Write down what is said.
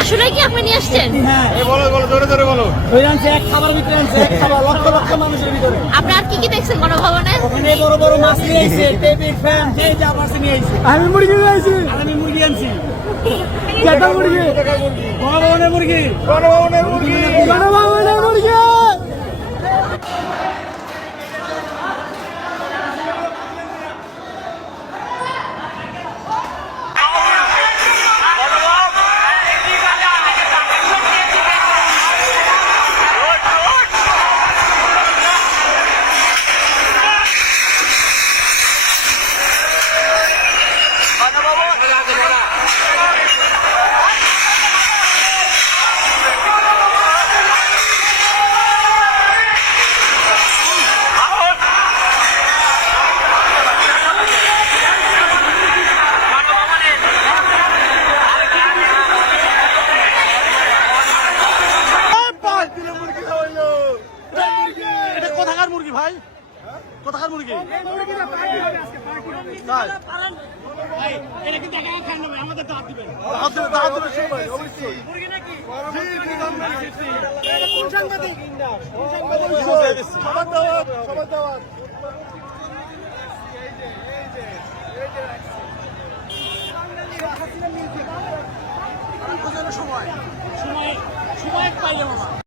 আসলে কি আপনি নিয়ে আসছেন? হ্যাঁ। বলো বলো জোরে জোরে বলো। ওই আনছে এক খাবার ভিতরে আনছে এক খাবার লক্ষ লক্ষ মানুষের ভিতরে। আপনি আর কি কি দেখছেন গণভবনে ওখানে বড় বড় মাছ নিয়ে আইছে টেবিল ফ্যান যে মাছ নিয়ে আইছে। আমি মুরগি নিয়ে আমি মুরগি আনছি। কেটা মুরগি? গণভবনের মুরগি। গণভবনের মুরগি। গণভবনের মুরগি মুরগি ভাই? কোথাকার মুরগি? সময় সময় সময় পাইলে মামা